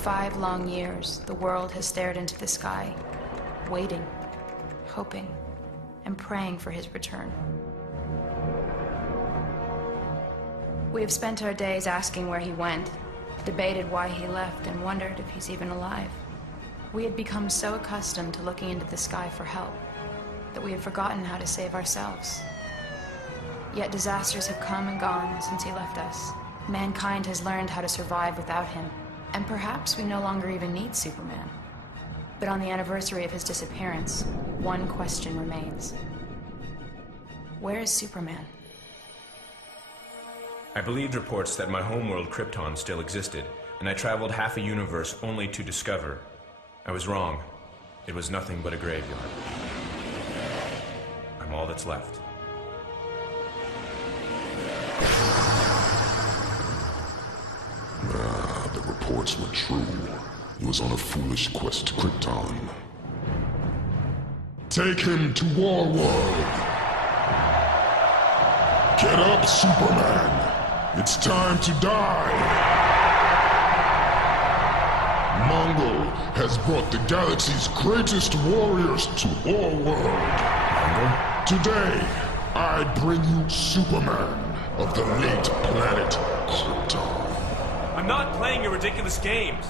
5 long years, the world has stared into the sky, waiting, hoping, and praying for his return. We have spent our days asking where he went, debated why he left, and wondered if he's even alive. We had become so accustomed to looking into the sky for help that we had forgotten how to save ourselves. Yet disasters have come and gone since he left us. Mankind has learned how to survive without him, and perhaps we no longer even need Superman. But on the anniversary of his disappearance, one question remains. Where is Superman? I believed reports that my homeworld Krypton still existed, and I traveled half a universe only to discover I was wrong. It was nothing but a graveyard. I'm all that's left. The reports were true. He was on a foolish quest to Krypton. Take him to Warworld! Get up, Superman! It's time to die! Mongol has brought the galaxy's greatest warriors to Warworld. Mongol? Today, I bring you Superman of the late planet Krypton. I'm not playing your ridiculous games!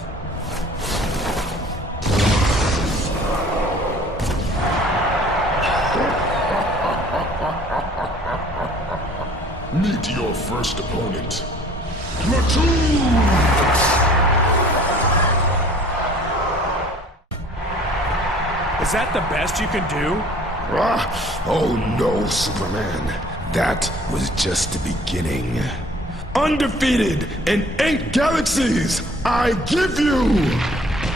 Meet your first opponent, Platoon! Is that the best you can do? Oh no, Superman. That was just the beginning. Undefeated in 8 galaxies, I give you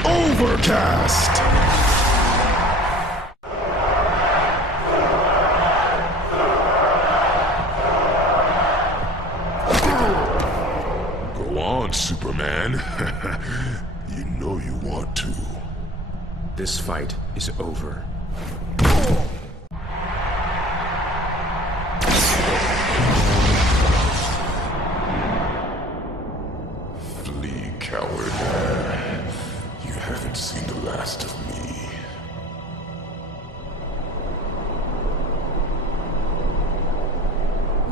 Overcast! Go on, Superman. You know you want to. This fight is over. Flee, coward. You haven't seen the last of me.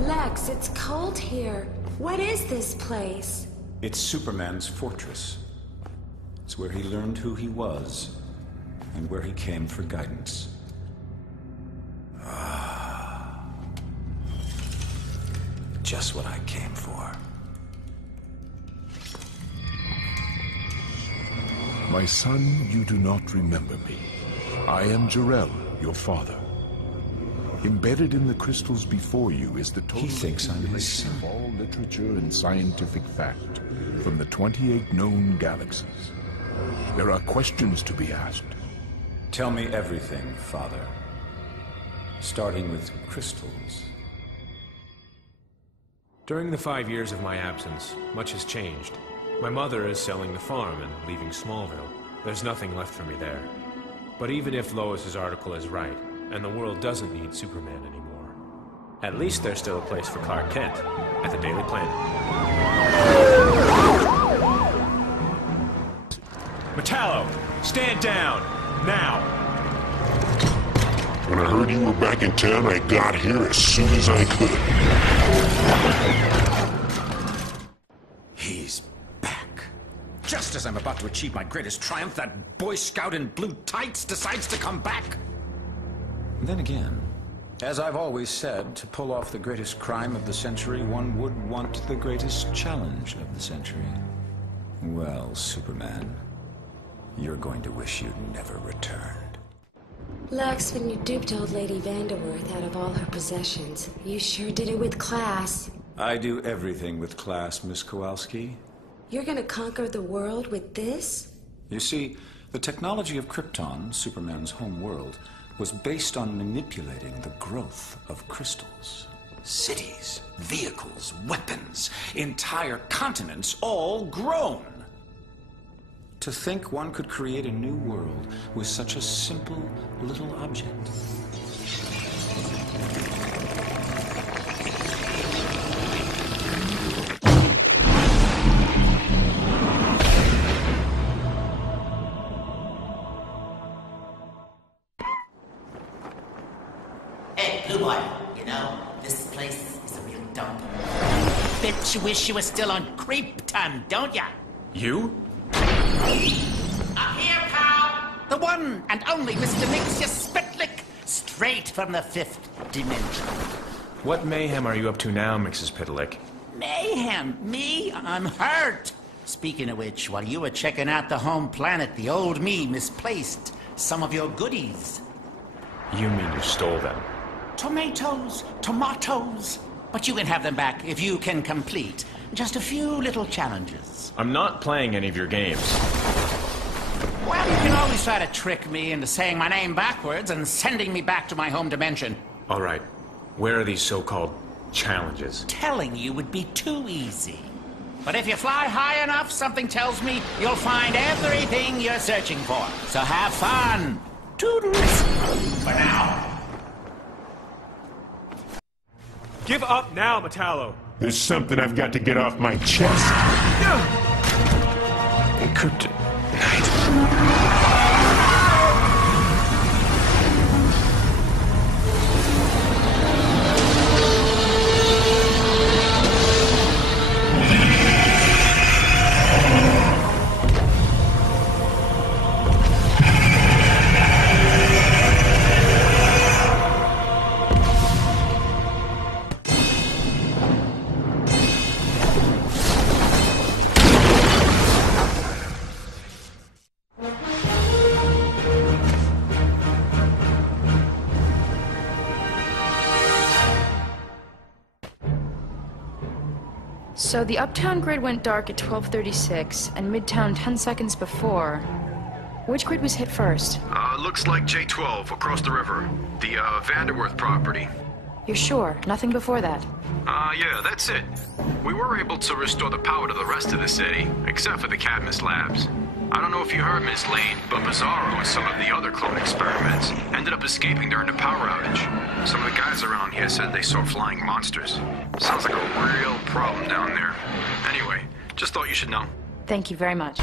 Lex, it's cold here. What is this place? It's Superman's fortress. It's where he learned who he was, and where he came for guidance. Just what I came for. My son, you do not remember me. I am Jor-El, your father. Embedded in the crystals before you is the total He thinks I'm his son. of all literature and scientific fact from the 28 known galaxies. There are questions to be asked. Tell me everything, Father. Starting with crystals. During the 5 years of my absence, much has changed. My mother is selling the farm and leaving Smallville. There's nothing left for me there. But even if Lois's article is right, and the world doesn't need Superman anymore, at least there's still a place for Clark Kent at the Daily Planet. Metallo, stand down, now! When I heard you were back in town, I got here as soon as I could. He's back. Just as I'm about to achieve my greatest triumph, that Boy Scout in blue tights decides to come back. Then again, as I've always said, to pull off the greatest crime of the century, one would want the greatest challenge of the century. Well, Superman, you're going to wish you'd never returned. Lex, when you duped old Lady Vanderworth out of all her possessions, you sure did it with class. I do everything with class, Miss Kowalski. You're gonna conquer the world with this? You see, the technology of Krypton, Superman's home world, was based on manipulating the growth of crystals. Cities, vehicles, weapons, entire continents, all grown. To think one could create a new world with such a simple little object. who are you? You know, this place is a real dump. Bet you wish you were still on Creepton, don't ya? You? Up here, pal! The one and only Mr. Mixia Spitlick, straight from the 5th dimension. What mayhem are you up to now, Mrs. Pitlick? Mayhem? Me? I'm hurt! Speaking of which, while you were checking out the home planet, the old me misplaced some of your goodies. You mean you stole them? Tomatoes, tomatoes. But you can have them back if you can complete just a few little challenges. I'm not playing any of your games. Well, you can always try to trick me into saying my name backwards and sending me back to my home dimension. All right. Where are these so-called challenges? Telling you would be too easy. But if you fly high enough, something tells me you'll find everything you're searching for. So have fun. Toodles. For now. Give up now, Metallo! There's something I've got to get off my chest. Kryptonite. So the uptown grid went dark at 12:36, and midtown 10 seconds before. Which grid was hit first? Looks like J12 across the river. The Vanderworth property. You're sure? Nothing before that? Yeah, that's it. We were able to restore the power to the rest of the city, except for the Cadmus labs. I don't know if you heard, Miss Lane, but Bizarro and some of the other clone experiments ended up escaping during the power outage. Some of the guys around here said they saw flying monsters. Sounds like a real problem down there. Anyway, just thought you should know. Thank you very much.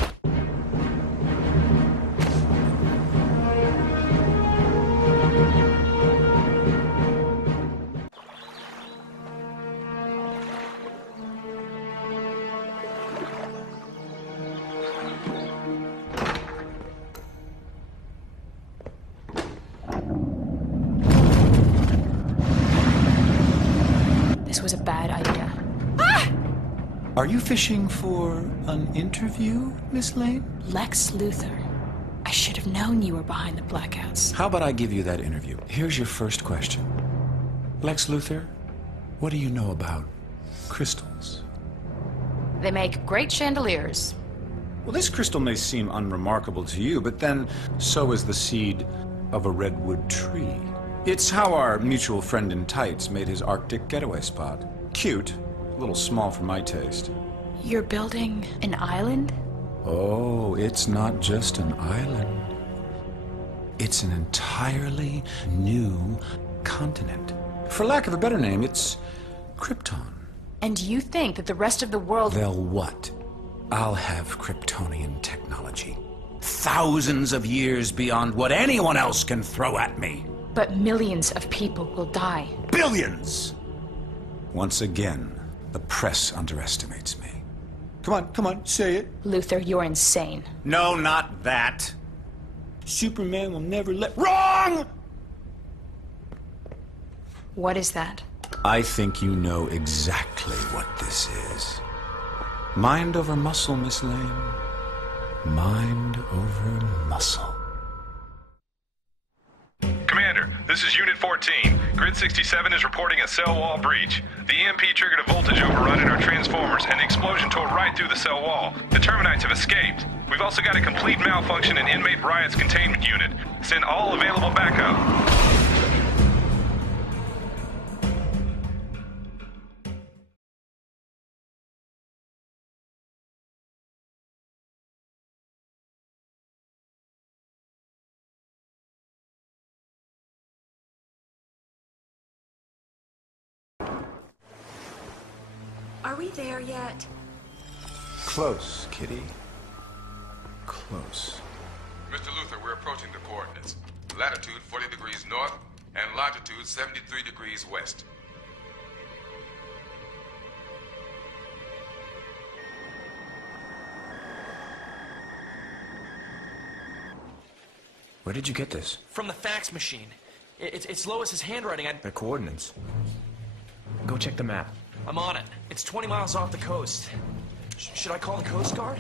This was a bad idea. Are you fishing for an interview, Miss Lane? Lex Luthor. I should have known you were behind the blackouts. How about I give you that interview? Here's your first question. Lex Luthor, what do you know about crystals? They make great chandeliers. Well, this crystal may seem unremarkable to you, but then so is the seed of a redwood tree. It's how our mutual friend in tights made his Arctic getaway spot. Cute, a little small for my taste. You're building an island? Oh, it's not just an island. It's an entirely new continent. For lack of a better name, it's Krypton. And you think that the rest of the world... They'll what? I'll have Kryptonian technology. Thousands of years beyond what anyone else can throw at me. But millions of people will die. Billions! Once again, the press underestimates me. Come on, say it. Luthor, you're insane. No, not that. Superman will never let... Wrong! What is that? I think you know exactly what this is. Mind over muscle, Miss Lane. Mind over muscle. Commander, this is Unit 14. Grid 67 is reporting a cell wall breach. The EMP triggered a voltage overrun in our transformers, and the explosion tore right through the cell wall. The Terminites have escaped. We've also got a complete malfunction in Inmate Riot's containment unit. Send all available backup. Are we there yet? Close, Kitty. Close. Mr. Luthor, we're approaching the coordinates. Latitude 40 degrees north, and longitude 73 degrees west. Where did you get this? From the fax machine. It's Lois's handwriting. The coordinates. Go check the map. I'm on it. It's 20 miles off the coast. Should I call the Coast Guard?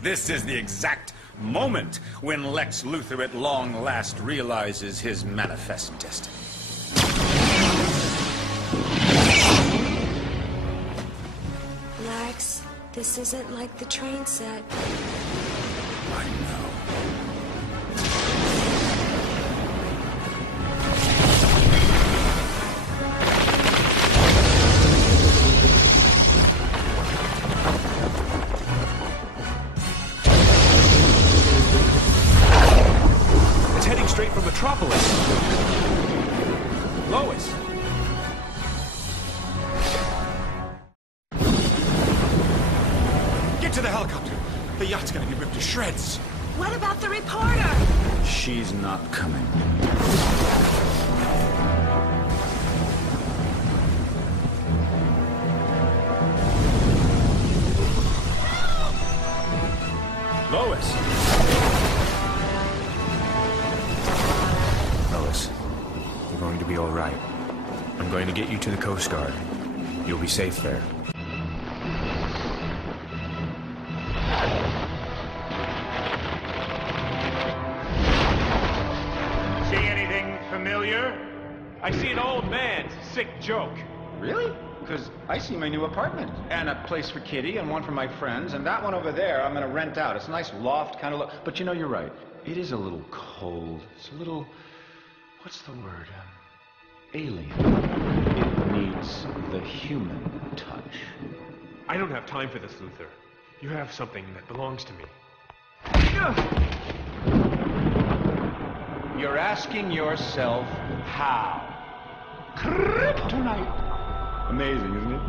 This is the exact moment when Lex Luthor at long last realizes his manifest destiny. Lex, this isn't like the train set. I know. It's heading straight for Metropolis. Lois! Get to the helicopter. The yacht's gonna be ripped to shreds. What about the reporter? She's not coming. Lois! Lois, you're going to be all right. I'm going to get you to the Coast Guard. You'll be safe there. See anything familiar? I see an old man's sick joke. Really? Because I see my new apartment. And a place for Kitty and one for my friends. And that one over there I'm going to rent out. It's a nice loft kind of look. But you know, you're right. It is a little cold. It's a little... what's the word? Alien. It needs the human touch. I don't have time for this, Luthor. You have something that belongs to me. You're asking yourself how? Kryptonite. Amazing, isn't it?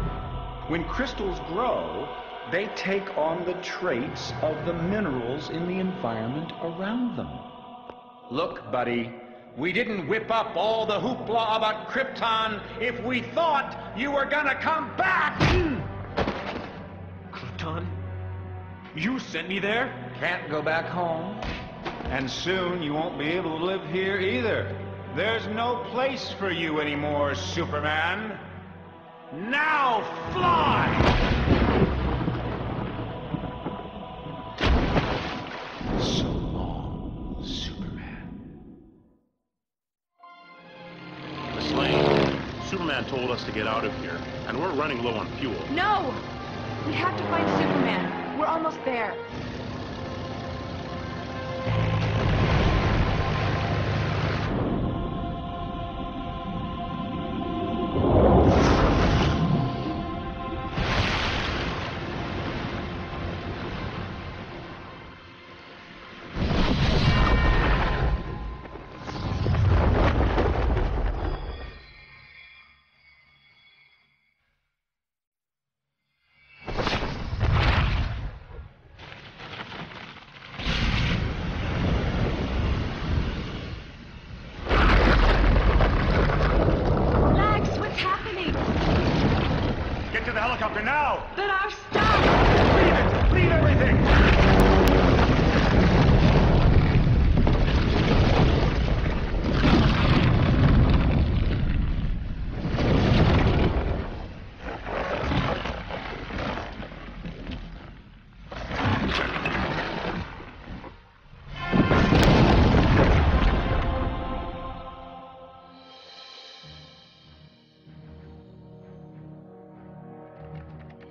When crystals grow, they take on the traits of the minerals in the environment around them. Look, buddy, we didn't whip up all the hoopla about Krypton if we thought you were gonna come back! Krypton? You sent me there? Can't go back home. And soon you won't be able to live here either. There's no place for you anymore, Superman. Now fly! So long, Superman. Miss Lane, Superman told us to get out of here, and we're running low on fuel. No! We have to find Superman. We're almost there. Now! But our stuff! Leave it! Leave everything!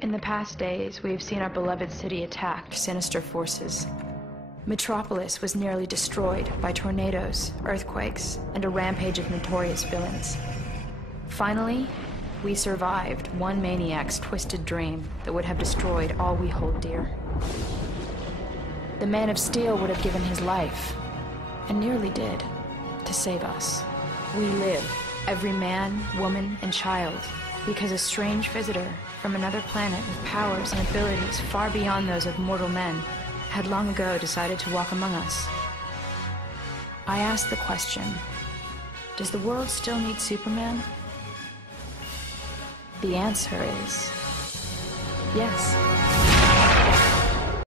In the past days, we have seen our beloved city attacked sinister forces. Metropolis was nearly destroyed by tornadoes, earthquakes, and a rampage of notorious villains. Finally, we survived one maniac's twisted dream that would have destroyed all we hold dear. The Man of Steel would have given his life, and nearly did, to save us. We live, every man, woman, and child, because a strange visitor from another planet with powers and abilities far beyond those of mortal men had long ago decided to walk among us. I ask the question, does the world still need Superman? The answer is yes.